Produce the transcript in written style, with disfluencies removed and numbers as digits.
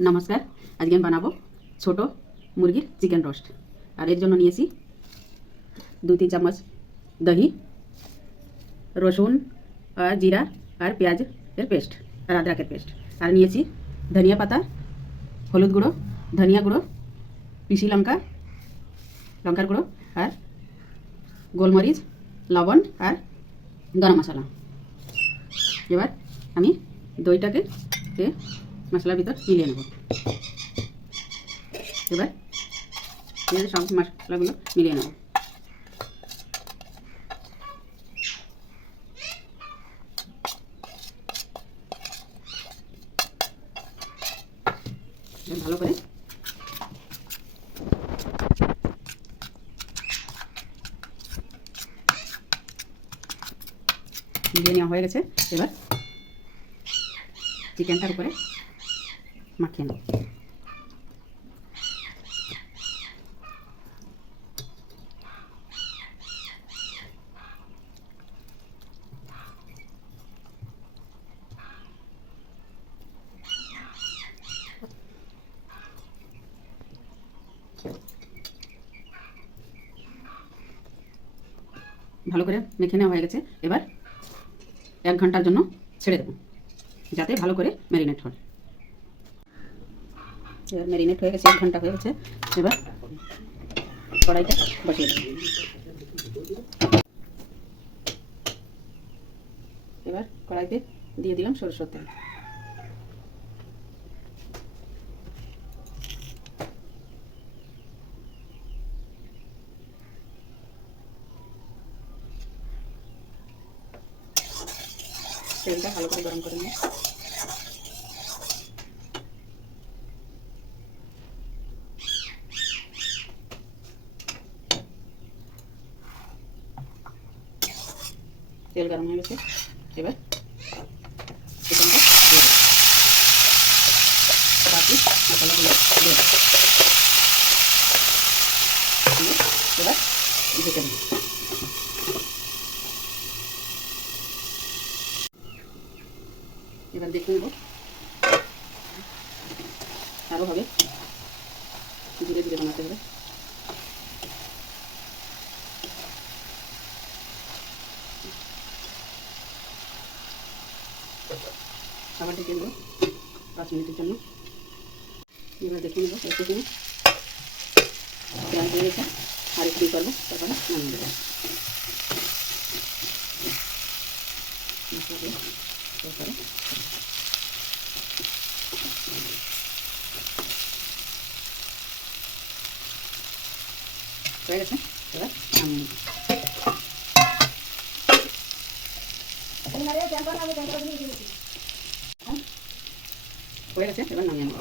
নমস্কার। আজকে আমি বানাবো ছোট মুরগির চিকেন রোস্ট। আর এর জন্য নিয়েছি 2-3 চামচ দহি, রসুন আর জিরা আর পেঁয়াজের পেস্ট আর আদরকের পেস্ট। আর নিয়েছি ধনিয়া পাতা, হলুদ গুঁড়ো, ধনিয়া গুঁড়ো, পিসি লঙ্কা, লঙ্কার গুঁড়ো আর গোলমরিচ, লবণ আর গরম মশলা। এবার আমি দইটাকে মশলার ভিতর মিলিয়ে নেব। এবার সব মশলাগুলো মিলিয়ে নেব। ভালো করে মিলিয়ে নেওয়া হয়ে গেছে। এবার চিকেনটার উপরে মাখিয়ে নেব। ভালো করে মেখে নেওয়া হয়ে গেছে। এবার 1 ঘন্টার জন্য ছেড়ে দেবো, যাতে ভালো করে ম্যারিনেট হয়। এবার ম্যারিনেট হয়ে গেছে, 1 ঘন্টা হয়ে গেছে। এবার কড়াইটা বসিয়ে দেবো। এবার কড়াইতে দিয়ে দিলাম সরষের তেল। তেলটা ভালো করে গরম করে নিই। তেল গরম হয়ে গেছে। এবার চিকেনটা বাকি মশলাগুলো দিয়ে এবার ঢেকে দিই। এবার দেখে নেব, আরও হবে, ধীরে ধীরে বানাতে হবে। আবার ঢেকে দেবো 5 মিনিটের জন্য। এবার দেখে নেবো একটু কিনে হয়ে গেছে। আর একটু করবো, তারপরে নামিয়ে দেবো। তারপরে হয়ে গেছে। এবার নামিয়ে নেবো। হয়ে গেছে, এবার নামিয়ে নেবো।